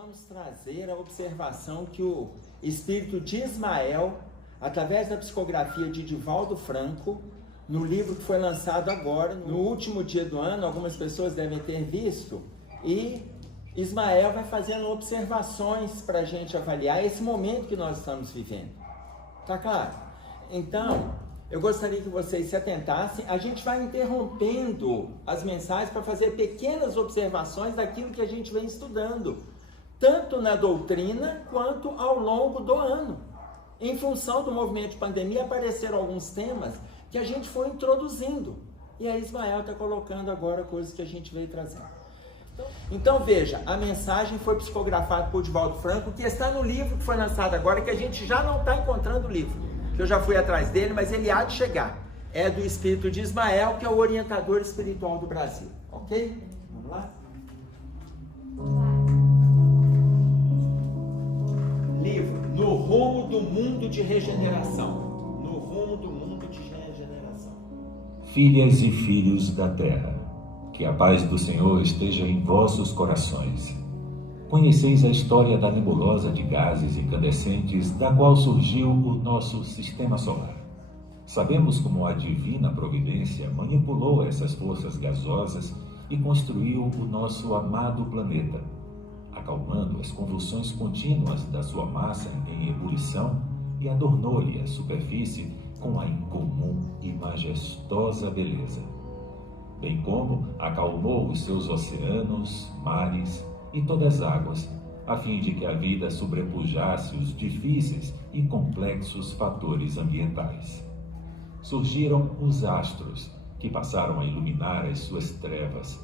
vamos trazer a observação que o espírito de Ismael, através da psicografia de Divaldo Franco, no livro que foi lançado agora, no último dia do ano, algumas pessoas devem ter visto, e Ismael vai fazendo observações para a gente avaliar esse momento que nós estamos vivendo. Tá claro? Então, eu gostaria que vocês se atentassem. A gente vai interrompendo as mensagens para fazer pequenas observações daquilo que a gente vem estudando, tanto na doutrina quanto ao longo do ano. Em função do movimento de pandemia, apareceram alguns temas que a gente foi introduzindo. E aí Ismael está colocando agora coisas que a gente veio trazendo. Então veja, a mensagem foi psicografada por Divaldo Franco, que está no livro que foi lançado agora, que a gente já não está encontrando o livro. Eu já fui atrás dele, mas ele há de chegar. É do espírito de Ismael, que é o orientador espiritual do Brasil. Ok? Vamos lá? Livro No Rumo do Mundo de Regeneração. No Rumo do Mundo de Regeneração. Filhas e filhos da terra, que a paz do Senhor esteja em vossos corações. Conheceis a história da nebulosa de gases incandescentes da qual surgiu o nosso sistema solar. Sabemos como a divina providência manipulou essas forças gasosas e construiu o nosso amado planeta, acalmando as convulsões contínuas da sua massa em ebulição e adornou-lhe a superfície com a incomum e majestosa beleza, bem como acalmou os seus oceanos, mares e todas as águas, a fim de que a vida sobrepujasse os difíceis e complexos fatores ambientais. Surgiram os astros, que passaram a iluminar as suas trevas,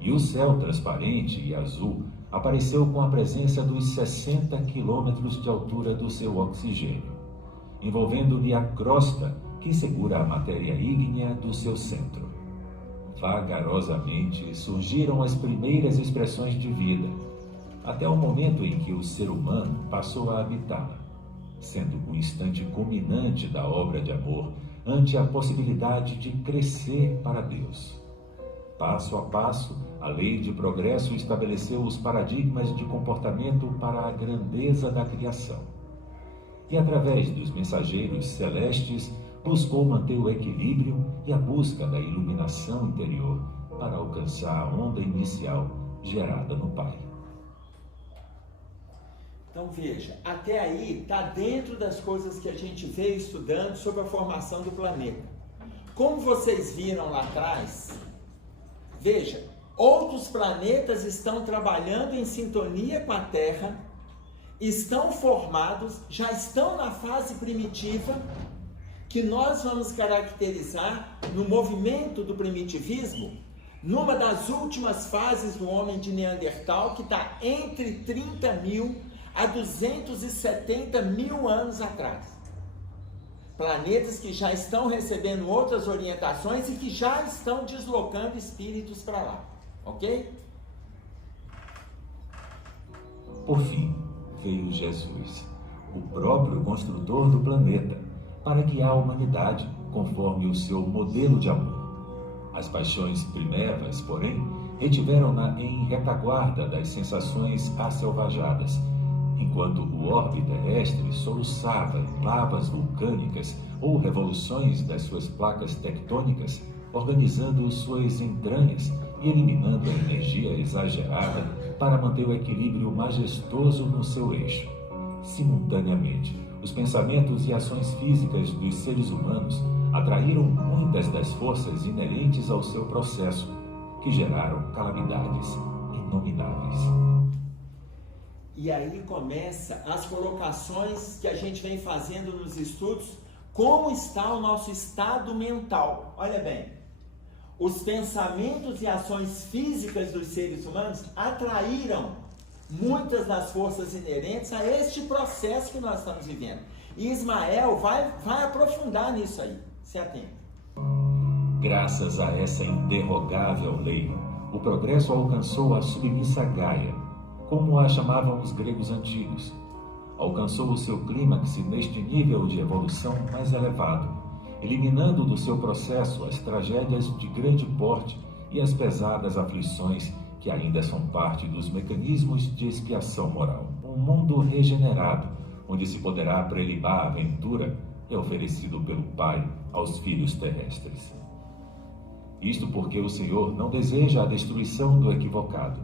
e o céu transparente e azul apareceu com a presença dos 60 quilômetros de altura do seu oxigênio, envolvendo-lhe a crosta que segura a matéria ígnea do seu centro. Vagarosamente surgiram as primeiras expressões de vida, até o momento em que o ser humano passou a habitá-la, sendo o instante culminante da obra de amor ante a possibilidade de crescer para Deus. Passo a passo, a lei de progresso estabeleceu os paradigmas de comportamento para a grandeza da criação, e através dos mensageiros celestes buscou manter o equilíbrio e a busca da iluminação interior para alcançar a onda inicial gerada no Pai. Então veja, até aí está dentro das coisas que a gente veio estudando sobre a formação do planeta. Como vocês viram lá atrás, veja, outros planetas estão trabalhando em sintonia com a Terra, estão formados, já estão na fase primitiva, que nós vamos caracterizar no movimento do primitivismo, numa das últimas fases do homem de Neandertal, que está entre 30 mil a 270 mil anos atrás. Planetas que já estão recebendo outras orientações e que já estão deslocando espíritos para lá. Ok? Por fim, veio Jesus, o próprio construtor do planeta, para guiar a humanidade conforme o seu modelo de amor. As paixões primevas, porém, retiveram-na em retaguarda das sensações asselvajadas, enquanto o orbe terrestre soluçava em lavas vulcânicas ou revoluções das suas placas tectônicas, organizando suas entranhas e eliminando a energia exagerada para manter o equilíbrio majestoso no seu eixo. Simultaneamente, os pensamentos e ações físicas dos seres humanos atraíram muitas das forças inerentes ao seu processo, que geraram calamidades inomináveis. E aí começa as colocações que a gente vem fazendo nos estudos, como está o nosso estado mental. Olha bem, os pensamentos e ações físicas dos seres humanos atraíram muitas das forças inerentes a este processo que nós estamos vivendo. E Ismael vai aprofundar nisso aí. Se atenta. Graças a essa interrogável lei, o progresso alcançou a submissa Gaia, como a chamavam os gregos antigos. Alcançou o seu clímax neste nível de evolução mais elevado, eliminando do seu processo as tragédias de grande porte e as pesadas aflições que ainda são parte dos mecanismos de expiação moral. Um mundo regenerado, onde se poderá preliminar a aventura, é oferecido pelo Pai aos filhos terrestres. Isto porque o Senhor não deseja a destruição do equivocado,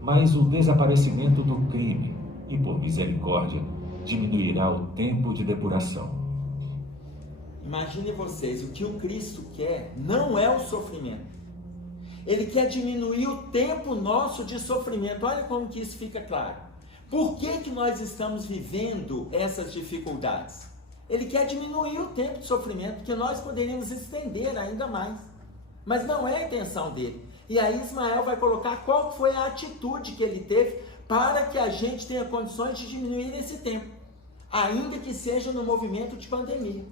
mas o desaparecimento do crime, e por misericórdia diminuirá o tempo de depuração. Imagine vocês, o que o Cristo quer não é o sofrimento. Ele quer diminuir o tempo nosso de sofrimento. Olha como que isso fica claro. Por que nós estamos vivendo essas dificuldades? Ele quer diminuir o tempo de sofrimento, porque nós poderíamos estender ainda mais. Mas não é a intenção dele. E aí Ismael vai colocar qual foi a atitude que ele teve para que a gente tenha condições de diminuir esse tempo, ainda que seja no movimento de pandemia.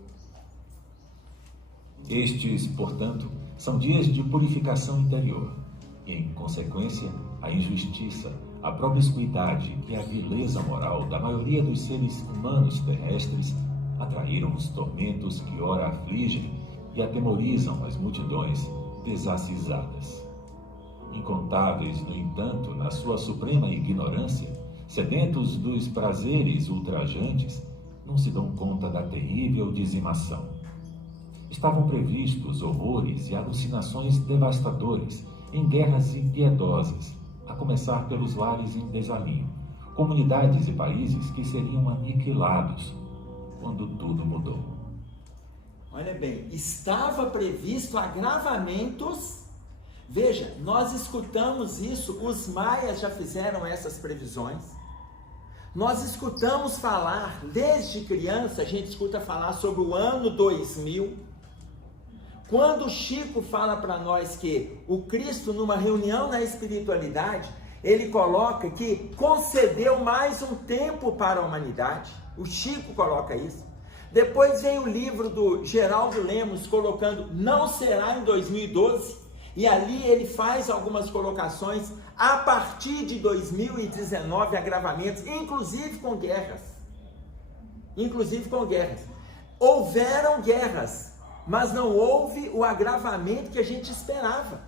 Estes, portanto, são dias de purificação interior e, em consequência, a injustiça, a promiscuidade e a vileza moral da maioria dos seres humanos terrestres atraíram os tormentos que ora afligem e atemorizam as multidões desacisadas. Incontáveis, no entanto, na sua suprema ignorância, sedentos dos prazeres ultrajantes, não se dão conta da terrível dizimação. Estavam previstos horrores e alucinações devastadores em guerras impiedosas, a começar pelos lares em desalinho, comunidades e países que seriam aniquilados quando tudo mudou. Olha bem, estava previsto agravamentos. Veja, nós escutamos isso, os maias já fizeram essas previsões. Nós escutamos falar, desde criança, a gente escuta falar sobre o ano 2000. Quando o Chico fala para nós que o Cristo, numa reunião na espiritualidade, ele coloca que concedeu mais um tempo para a humanidade. O Chico coloca isso. Depois vem o livro do Geraldo Lemos colocando, não será em 2012. E ali ele faz algumas colocações a partir de 2019, agravamentos, inclusive com guerras. Houveram guerras, mas não houve o agravamento que a gente esperava.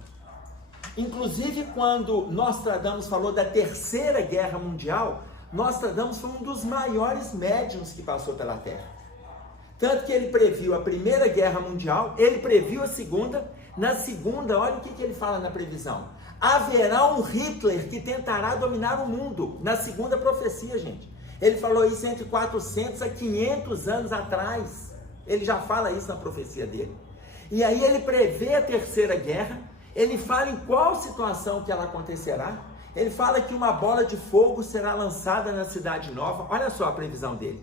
Inclusive quando Nostradamus falou da Terceira Guerra Mundial, Nostradamus foi um dos maiores médiuns que passou pela Terra. Tanto que ele previu a Primeira Guerra Mundial, ele previu a Segunda. Na segunda, olha o que ele fala na previsão. Haverá um Hitler que tentará dominar o mundo. Na segunda profecia, gente. Ele falou isso entre 400 a 500 anos atrás. Ele já fala isso na profecia dele. E aí ele prevê a Terceira Guerra. Ele fala em qual situação que ela acontecerá. Ele fala que uma bola de fogo será lançada na Cidade Nova. Olha só a previsão dele.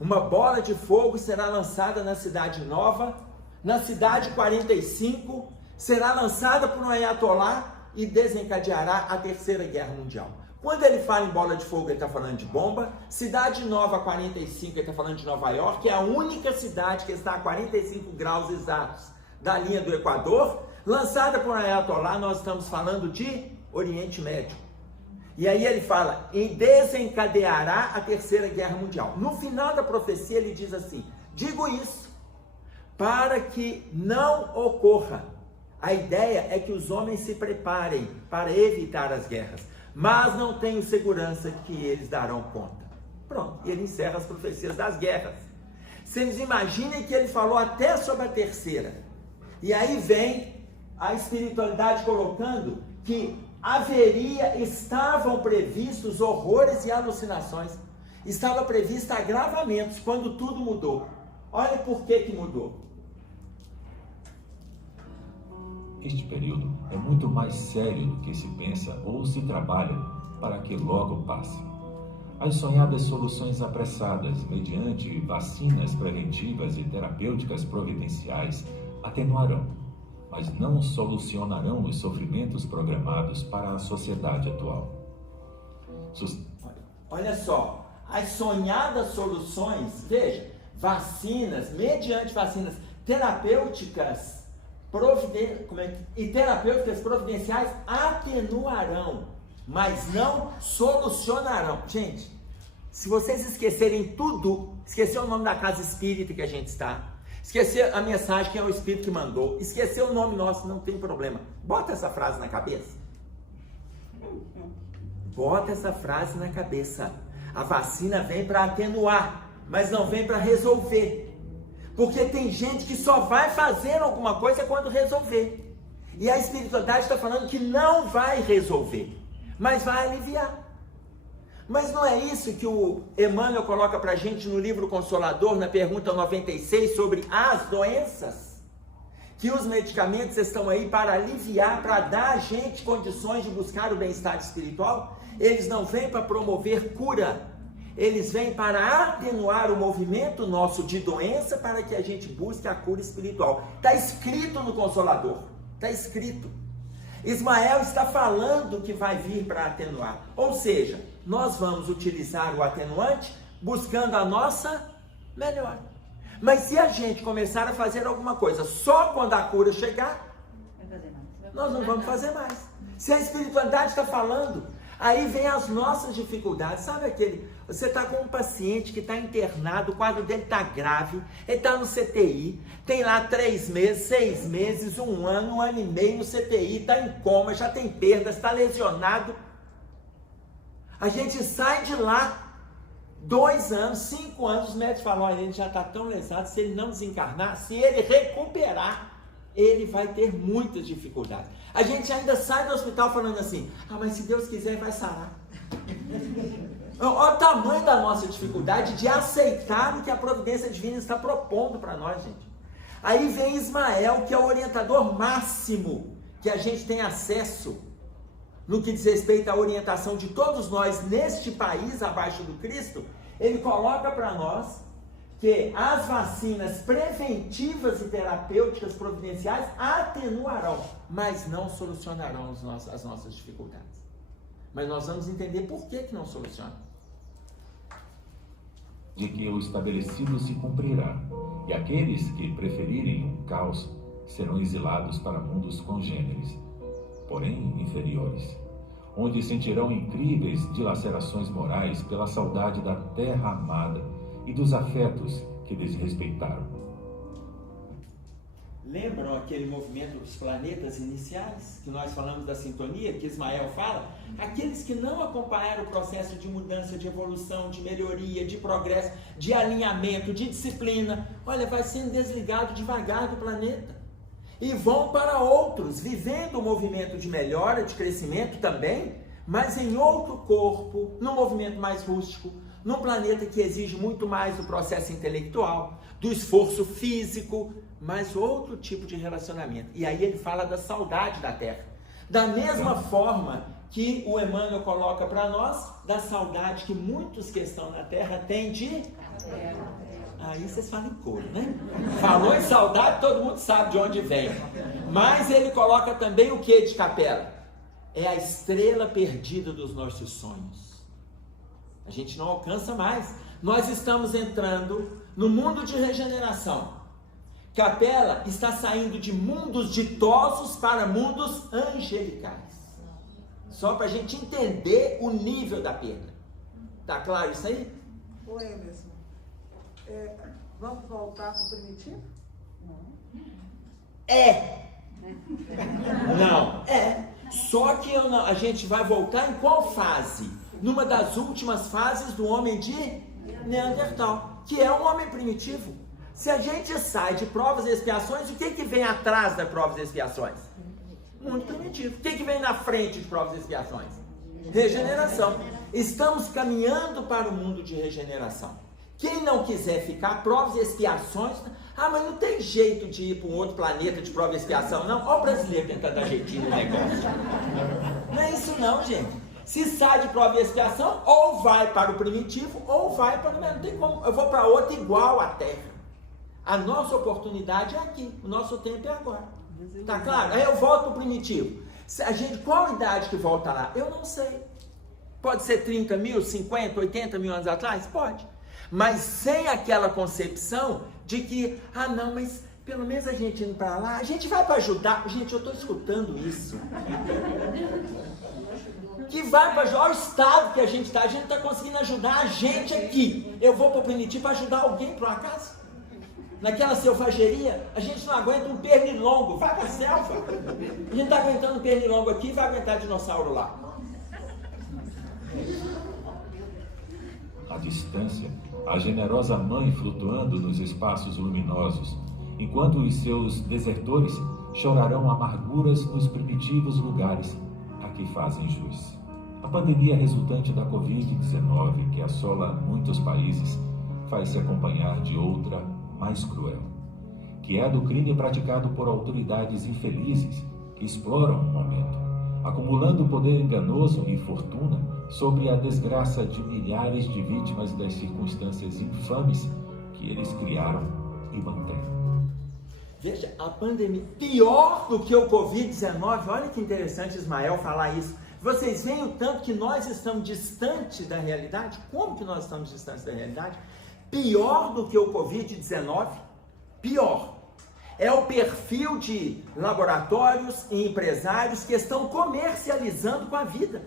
Uma bola de fogo será lançada na Cidade Nova. Na cidade 45, será lançada por um ayatolá e desencadeará a Terceira Guerra Mundial. Quando ele fala em bola de fogo, ele está falando de bomba. Cidade Nova 45, ele está falando de Nova York, que é a única cidade que está a 45 graus exatos da linha do Equador. Lançada por um ayatolá, nós estamos falando de Oriente Médio. E aí ele fala, e desencadeará a Terceira Guerra Mundial. No final da profecia ele diz assim, digo isso para que não ocorra. A ideia é que os homens se preparem para evitar as guerras, mas não tenho segurança de que eles darão conta. Pronto, e ele encerra as profecias das guerras. Vocês imaginem que ele falou até sobre a terceira. E aí vem a espiritualidade colocando que estavam previstos horrores e alucinações. Estava previsto agravamentos quando tudo mudou. Olha por que mudou. Este período é muito mais sério do que se pensa ou se trabalha para que logo passe. As sonhadas soluções apressadas mediante vacinas preventivas e terapêuticas providenciais atenuarão, mas não solucionarão os sofrimentos programados para a sociedade atual. Olha só, as sonhadas soluções, veja, vacinas, mediante vacinas terapêuticas e terapêuticas providenciais atenuarão, mas não solucionarão. Gente, se vocês esquecerem tudo, esquecer o nome da casa espírita que a gente está, esquecer a mensagem que é o Espírito que mandou, esquecer o nome nosso, não tem problema. Bota essa frase na cabeça. Bota essa frase na cabeça. A vacina vem para atenuar, mas não vem para resolver. Porque tem gente que só vai fazer alguma coisa quando resolver. E a espiritualidade está falando que não vai resolver, mas vai aliviar. Mas não é isso que o Emmanuel coloca para a gente no livro Consolador, na pergunta 96, sobre as doenças? Que os medicamentos estão aí para aliviar, para dar a gente condições de buscar o bem-estar espiritual. Eles não vêm para promover cura, eles vêm para atenuar o movimento nosso de doença, para que a gente busque a cura espiritual. Está escrito no Consolador, está escrito. Ismael está falando que vai vir para atenuar, ou seja, nós vamos utilizar o atenuante buscando a nossa melhora. Mas se a gente começar a fazer alguma coisa só quando a cura chegar, nós não vamos fazer mais. Se a espiritualidade está falando, aí vem as nossas dificuldades. Sabe aquele, você está com um paciente que está internado, o quadro dele está grave, ele está no CTI, tem lá 3 meses, 6 meses, 1 ano, 1 ano e meio no CTI, está em coma, já tem perdas, está lesionado. A gente sai de lá, 2 anos, 5 anos, os médicos falam, olha, ele já está tão lesado, se ele não desencarnar, se ele recuperar, ele vai ter muitas dificuldades. A gente ainda sai do hospital falando assim, mas se Deus quiser vai sarar. Olha o tamanho da nossa dificuldade de aceitar o que a providência divina está propondo para nós, gente. Aí vem Ismael, que é o orientador máximo que a gente tem acesso no que diz respeito à orientação de todos nós neste país abaixo do Cristo. Ele coloca para nós que as vacinas preventivas e terapêuticas providenciais atenuarão, mas não solucionarão as nossas dificuldades. Mas nós vamos entender por que não soluciona. De que o estabelecido se cumprirá, e aqueles que preferirem o caos serão exilados para mundos congêneres, porém inferiores, onde sentirão incríveis dilacerações morais pela saudade da terra amada e dos afetos que desrespeitaram. Lembram aquele movimento dos planetas iniciais, que nós falamos da sintonia, que Ismael fala? Aqueles que não acompanharam o processo de mudança, de evolução, de melhoria, de progresso, de alinhamento, de disciplina, olha, vai sendo desligado devagar do planeta. E vão para outros, vivendo o movimento de melhora, de crescimento também, mas em outro corpo, num movimento mais rústico, num planeta que exige muito mais do processo intelectual, do esforço físico, mas outro tipo de relacionamento. E aí ele fala da saudade da Terra. Da mesma forma que o Emmanuel coloca para nós, da saudade que muitos que estão na Terra têm de... Aí vocês falam em coro, né? Falou em saudade, todo mundo sabe de onde vem. Mas ele coloca também o que de Capela? É a estrela perdida dos nossos sonhos. A gente não alcança mais. Nós estamos entrando no mundo de regeneração. Capela está saindo de mundos ditosos para mundos angelicais. Só para a gente entender o nível da perda. Tá claro isso aí? Ô Emerson, vamos voltar para o primitivo? Não, Só que a gente vai voltar em qual fase? Numa das últimas fases do homem de Neandertal, que é um homem primitivo. Se a gente sai de provas e expiações, o que vem atrás das provas e expiações? Mundo primitivo. O que vem na frente de provas e expiações? Regeneração. Estamos caminhando para o mundo de regeneração. Quem não quiser ficar, provas e expiações, mas não tem jeito de ir para um outro planeta de prova e expiação, não. Olha o brasileiro tentando dar jeitinho no negócio. Não é isso não, gente. Se sai de prova e expiação, ou vai para o primitivo, ou vai para o... Não tem como, eu vou para outro igual à Terra. A nossa oportunidade é aqui, o nosso tempo é agora. Tá claro? Aí eu volto para o primitivo. Qual idade que volta lá? Eu não sei. Pode ser 30 mil, 50, 80 mil anos atrás? Pode. Mas sem aquela concepção de que, não, mas pelo menos a gente indo para lá, a gente vai para ajudar. Gente, eu estou escutando isso. Que vai para ajudar o estado que a gente está conseguindo ajudar a gente aqui. Eu vou para o primitivo para ajudar alguém, por um acaso? Naquela selvageria, a gente não aguenta um pernilongo, vai para a selva. A gente está aguentando um pernilongo aqui, vai aguentar dinossauro lá. À distância, a generosa mãe flutuando nos espaços luminosos, enquanto os seus desertores chorarão amarguras nos primitivos lugares a que fazem jus. A pandemia resultante da Covid-19, que assola muitos países, faz-se acompanhar de outra mais cruel, que é a do crime praticado por autoridades infelizes que exploram o momento, acumulando poder enganoso e fortuna sobre a desgraça de milhares de vítimas das circunstâncias infames que eles criaram e mantêm. Veja, a pandemia, pior do que o Covid-19, olha que interessante Ismael falar isso. Vocês veem o tanto que nós estamos distantes da realidade? Como que nós estamos distantes da realidade? Pior do que o Covid-19, pior, é o perfil de laboratórios e empresários que estão comercializando com a vida.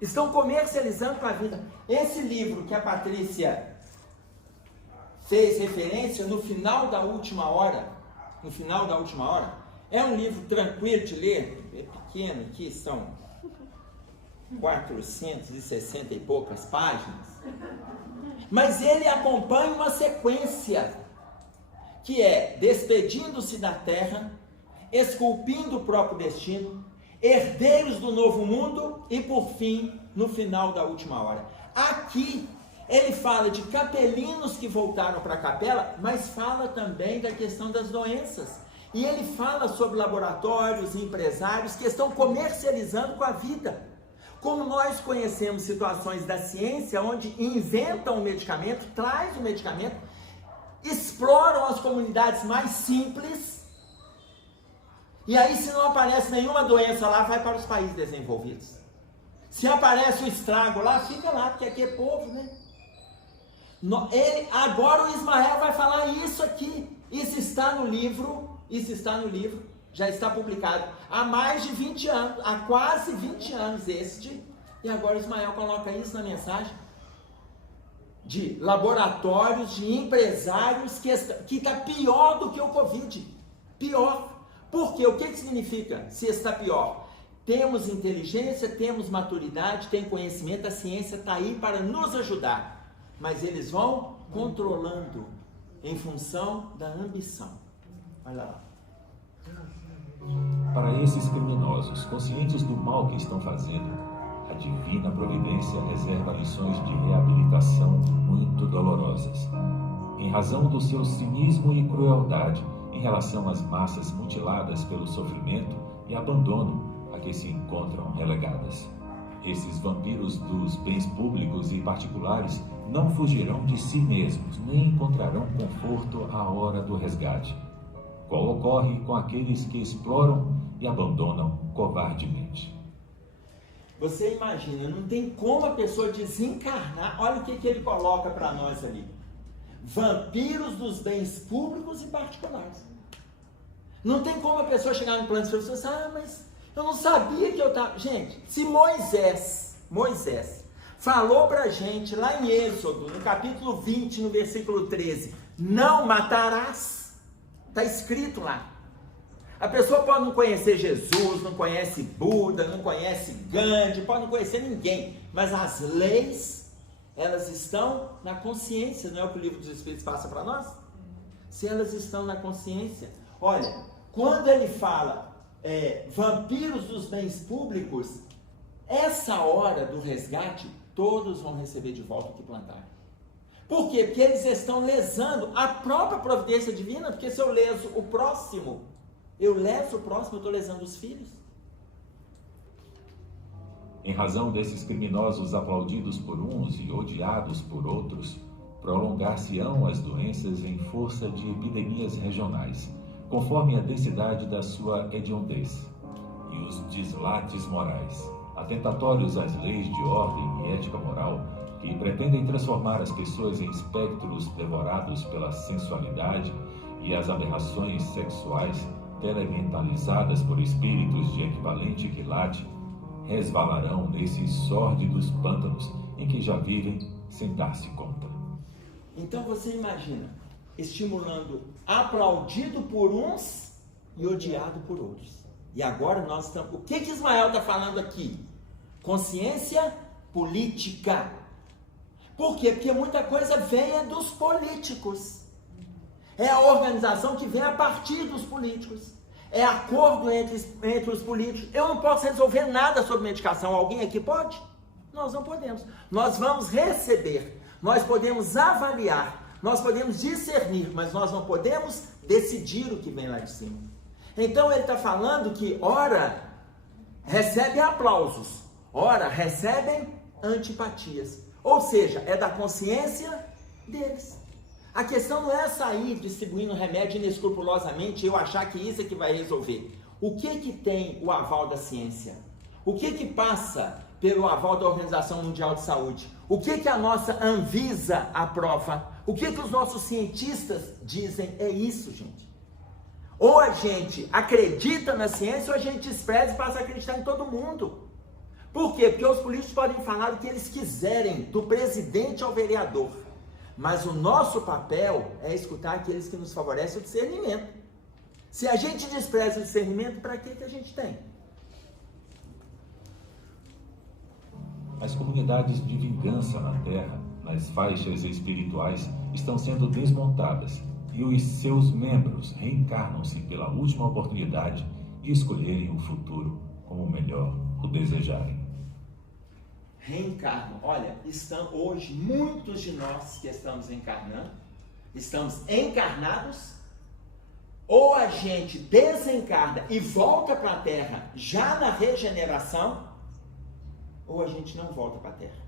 Estão comercializando com a vida. Esse livro que a Patrícia fez referência no final da última hora, é um livro tranquilo de ler, é pequeno aqui, são 460 e poucas páginas, mas ele acompanha uma sequência que é despedindo-se da terra, esculpindo o próprio destino, herdeiros do novo mundo e, por fim, no final da última hora. Aqui, ele fala de capelinos que voltaram para a capela, mas fala também da questão das doenças. E ele fala sobre laboratórios e empresários que estão comercializando com a vida. Como nós conhecemos situações da ciência onde inventam um medicamento, traz o medicamento, exploram as comunidades mais simples, e aí se não aparece nenhuma doença lá, vai para os países desenvolvidos. Se aparece o estrago lá, fica lá, porque aqui é povo, né? Agora o Ismael vai falar isso aqui. Isso está no livro, já está publicado há mais de 20 anos, há quase 20 anos e agora o Ismael coloca isso na mensagem de laboratórios, de empresários que está pior do que o Covid. Pior. Por quê? O que significa se está pior? Temos inteligência, temos maturidade, tem conhecimento, a ciência está aí para nos ajudar. Mas eles vão controlando em função da ambição. Olha lá. Para esses criminosos, conscientes do mal que estão fazendo, a divina providência reserva lições de reabilitação muito dolorosas, em razão do seu cinismo e crueldade em relação às massas mutiladas pelo sofrimento e abandono a que se encontram relegadas. Esses vampiros dos bens públicos e particulares não fugirão de si mesmos, nem encontrarão conforto à hora do resgate, qual ocorre com aqueles que exploram e abandonam covardemente. Você imagina, não tem como a pessoa desencarnar. Olha o que ele coloca para nós ali. Vampiros dos bens públicos e particulares. Não tem como a pessoa chegar no plano de Deus e falar, mas eu não sabia que eu estava... Gente, se Moisés falou para a gente lá em Êxodo, no capítulo 20, no versículo 13, não matarás, está escrito lá. A pessoa pode não conhecer Jesus, não conhece Buda, não conhece Gandhi, pode não conhecer ninguém, mas as leis, elas estão na consciência, não é o que o Livro dos Espíritos passa para nós? Se elas estão na consciência, olha, quando ele fala vampiros dos bens públicos, essa hora do resgate, todos vão receber de volta o que plantaram. Por quê? Porque eles estão lesando a própria providência divina, porque se eu leso o próximo, eu estou lesando os filhos. Em razão desses criminosos aplaudidos por uns e odiados por outros, prolongar-se-ão as doenças em força de epidemias regionais, conforme a densidade da sua hediondez, e os deslates morais, atentatórios às leis de ordem e ética moral, que pretendem transformar as pessoas em espectros devorados pela sensualidade e as aberrações sexuais, telementalizadas por espíritos de equivalente quilate, resvalarão nesses sórdidos pântanos em que já vivem sem dar-se conta. Então você imagina, estimulando, aplaudido por uns e odiado por outros. E agora nós estamos... O que Ismael está falando aqui? Consciência política. Por quê? Porque muita coisa vem dos políticos. É a organização que vem a partir dos políticos. É acordo entre os políticos. Eu não posso resolver nada sobre medicação. Alguém aqui pode? Nós não podemos. Nós vamos receber, nós podemos avaliar, nós podemos discernir, mas nós não podemos decidir o que vem lá de cima. Então ele está falando que ora recebem aplausos, ora recebem antipatias. Ou seja, é da consciência deles. A questão não é sair distribuindo remédio inescrupulosamente e eu achar que isso é que vai resolver. O que tem o aval da ciência? O que passa pelo aval da Organização Mundial de Saúde? O que a nossa Anvisa aprova? O que os nossos cientistas dizem? É isso, gente. Ou a gente acredita na ciência ou a gente despreza e passa a acreditar em todo mundo. Por quê? Porque os políticos podem falar o que eles quiserem, do presidente ao vereador. Mas o nosso papel é escutar aqueles que nos favorecem o discernimento. Se a gente despreza o discernimento, para que a gente tem? As comunidades de vingança na Terra, nas faixas espirituais, estão sendo desmontadas e os seus membros reencarnam-se pela última oportunidade de escolherem o futuro como melhor o desejarem. Reencarnam. Olha, hoje muitos de nós que estamos reencarnando, estamos encarnados, ou a gente desencarna e volta para a Terra já na regeneração, ou a gente não volta para a Terra.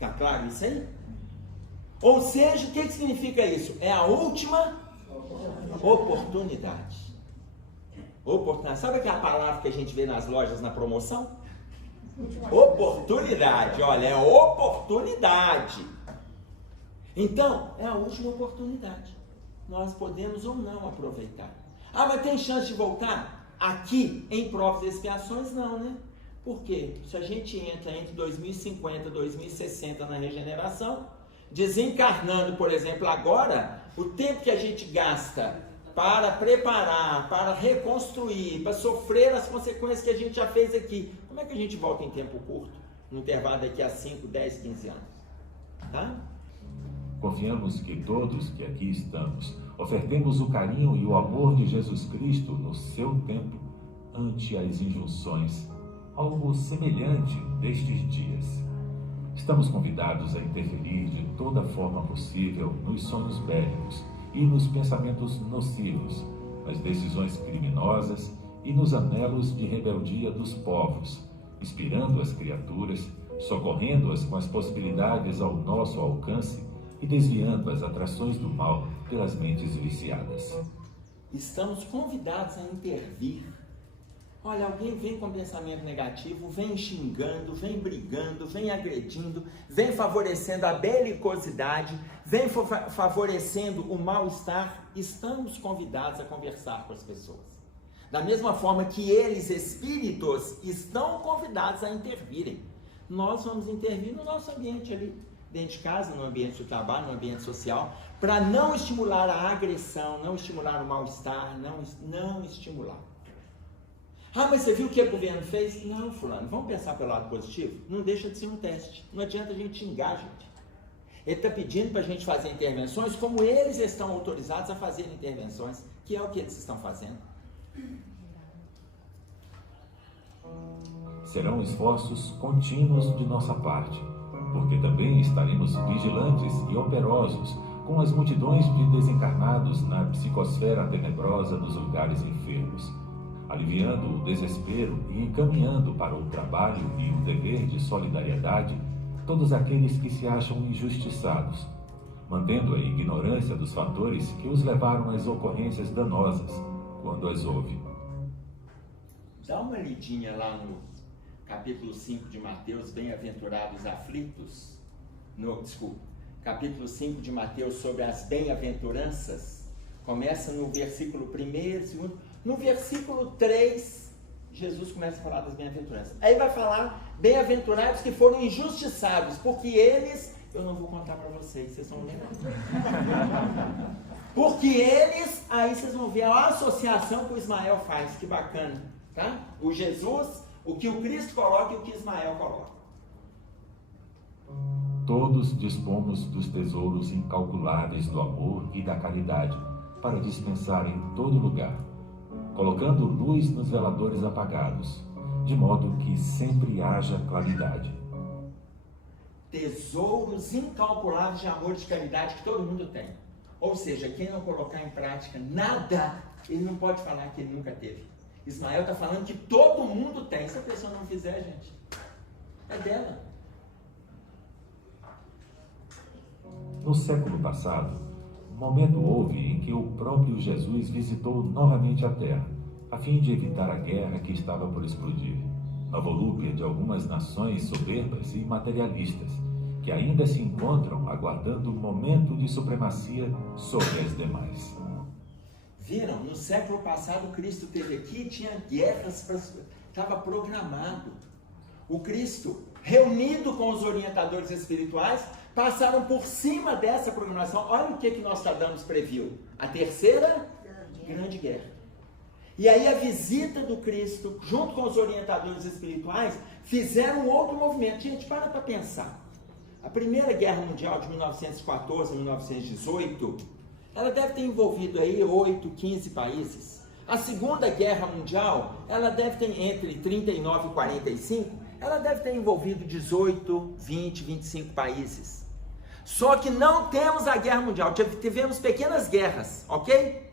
Tá claro isso aí? Ou seja, o que significa isso? É a última oportunidade. Oportunidade. Sabe aquela palavra que a gente vê nas lojas na promoção? Oportunidade. Olha, é oportunidade. Então, é a última oportunidade. Nós podemos ou não aproveitar. Ah, mas tem chance de voltar? Aqui, em provas e expiações, não, né? Por quê? Se a gente entra entre 2050 e 2060 na regeneração, desencarnando, por exemplo, agora, o tempo que a gente gasta para preparar, para reconstruir, para sofrer as consequências que a gente já fez aqui, como é que a gente volta em tempo curto? No intervalo daqui a 5, 10, 15 anos. Tá? Confiamos que todos que aqui estamos ofertemos o carinho e o amor de Jesus Cristo no seu tempo ante as injunções, algo semelhante destes dias. Estamos convidados a interferir de toda forma possível nos sonhos bélicos e nos pensamentos nocivos, nas decisões criminosas e nos anelos de rebeldia dos povos, inspirando as criaturas, socorrendo-as com as possibilidades ao nosso alcance e desviando as atrações do mal pelas mentes viciadas. Estamos convidados a intervir. Olha, alguém vem com pensamento negativo, vem xingando, vem brigando, vem agredindo, vem favorecendo a belicosidade, vem favorecendo o mal-estar. Estamos convidados a conversar com as pessoas. Da mesma forma que eles, espíritos, estão convidados a intervirem. Nós vamos intervir no nosso ambiente ali, dentro de casa, no ambiente do trabalho, no ambiente social, para não estimular a agressão, não estimular o mal-estar, não estimular. Ah, mas você viu o que o governo fez? Não, fulano, vamos pensar pelo lado positivo? Não deixa de ser um teste. Não adianta a gente xingar, gente. Ele está pedindo para a gente fazer intervenções como eles estão autorizados a fazer intervenções, que é o que eles estão fazendo. Serão esforços contínuos de nossa parte, porque também estaremos vigilantes e operosos com as multidões de desencarnados na psicosfera tenebrosa dos lugares enfermos, aliviando o desespero e encaminhando para o trabalho e o dever de solidariedade todos aqueles que se acham injustiçados, mantendo a ignorância dos fatores que os levaram às ocorrências danosas, quando as houve. Dá uma lidinha lá no capítulo 5 de Mateus, bem-aventurados aflitos, capítulo 5 de Mateus sobre as bem-aventuranças, começa no versículo 1º, 2º, no versículo 3, Jesus começa a falar das bem-aventuranças. Aí vai falar, bem-aventurados que foram injustiçados, porque eles, eu não vou contar para vocês vão lembrar. Porque eles, aí vocês vão ver a associação que o Ismael faz, que bacana, tá? O Jesus, o que o Cristo coloca e o que Ismael coloca. todos dispomos dos tesouros incalculáveis do amor e da caridade para dispensar em todo lugar, colocando luz nos veladores apagados, de modo que sempre haja claridade. Tesouros incalculáveis de amor e de caridade que todo mundo tem. Ou seja, quem não colocar em prática nada, ele não pode falar que ele nunca teve. Ismael está falando que todo mundo tem. Se a pessoa não fizer, gente, é dela. No século passado, um momento houve em que o próprio Jesus visitou novamente a terra, a fim de evitar a guerra que estava por explodir, na volúpia de algumas nações soberbas e materialistas, que ainda se encontram aguardando um momento de supremacia sobre as demais. Viram? No século passado, Cristo esteve aqui, tinha guerras, estava programado. O Cristo, reunido com os orientadores espirituais, passaram por cima dessa programação. Olha o que Nostradamus previu. A terceira grande guerra. E aí a visita do Cristo, junto com os orientadores espirituais, fizeram um outro movimento. Gente, para pensar. A Primeira Guerra Mundial de 1914 a 1918, ela deve ter envolvido aí 8, 15 países. A Segunda Guerra Mundial, ela deve ter, entre 39 e 45, ela deve ter envolvido 18, 20, 25 países. Só que não temos a Guerra Mundial, tivemos pequenas guerras, ok?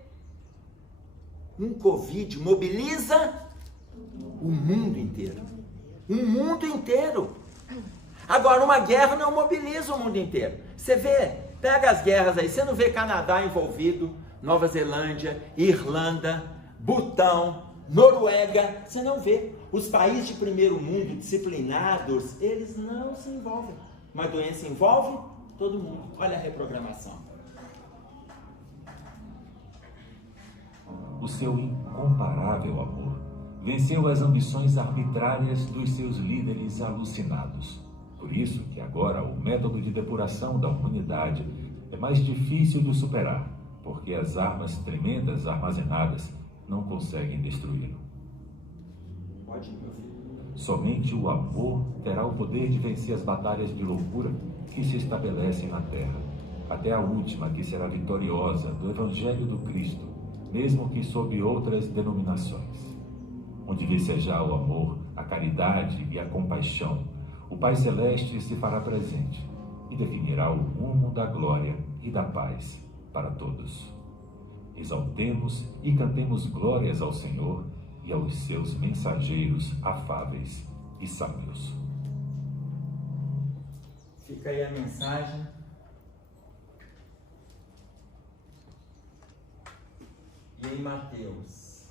Um Covid mobiliza o mundo inteiro. Um mundo inteiro. Agora, uma guerra não mobiliza o mundo inteiro. Você vê, pega as guerras aí, você não vê Canadá envolvido, Nova Zelândia, Irlanda, Butão, Noruega, você não vê. Os países de primeiro mundo, disciplinados, eles não se envolvem. Uma doença envolve todo mundo. Olha a reprogramação. O seu incomparável amor venceu as ambições arbitrárias dos seus líderes alucinados. Por isso que agora o método de depuração da humanidade é mais difícil de superar, porque as armas tremendas armazenadas não conseguem destruí-lo. Pode me ouvir. Somente o amor terá o poder de vencer as batalhas de loucura que se estabelecem na terra, até a última que será vitoriosa do Evangelho do Cristo, mesmo que sob outras denominações. Onde vicejar o amor, a caridade e a compaixão, o Pai Celeste se fará presente e definirá o rumo da glória e da paz para todos. Exaltemos e cantemos glórias ao Senhor e aos seus mensageiros afáveis e sábios. Fica aí a mensagem. E em Mateus,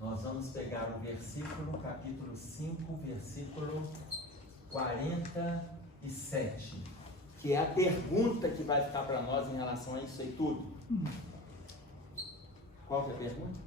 nós vamos pegar o versículo, capítulo 5, versículo 47, que é a pergunta que vai ficar para nós em relação a isso aí tudo. Qual que é a pergunta?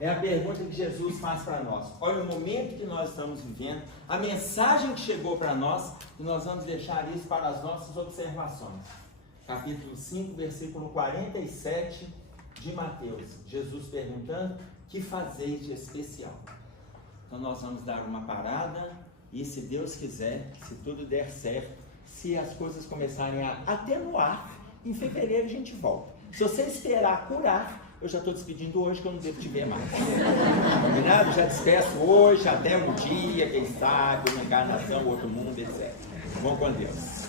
É a pergunta que Jesus faz para nós. Olha o momento que nós estamos vivendo, a mensagem que chegou para nós, e nós vamos deixar isso para as nossas observações. Capítulo 5, versículo 47 de Mateus. Jesus perguntando: que fazeis de especial? Então nós vamos dar uma parada e, se Deus quiser, se tudo der certo, se as coisas começarem a atenuar, em fevereiro a gente volta. Se você esperar curar, eu já estou despedindo hoje, que eu não devo te ver mais. Combinado? Já despeço hoje, até um dia, quem sabe, uma encarnação, outro mundo, etc. Vamos com Deus.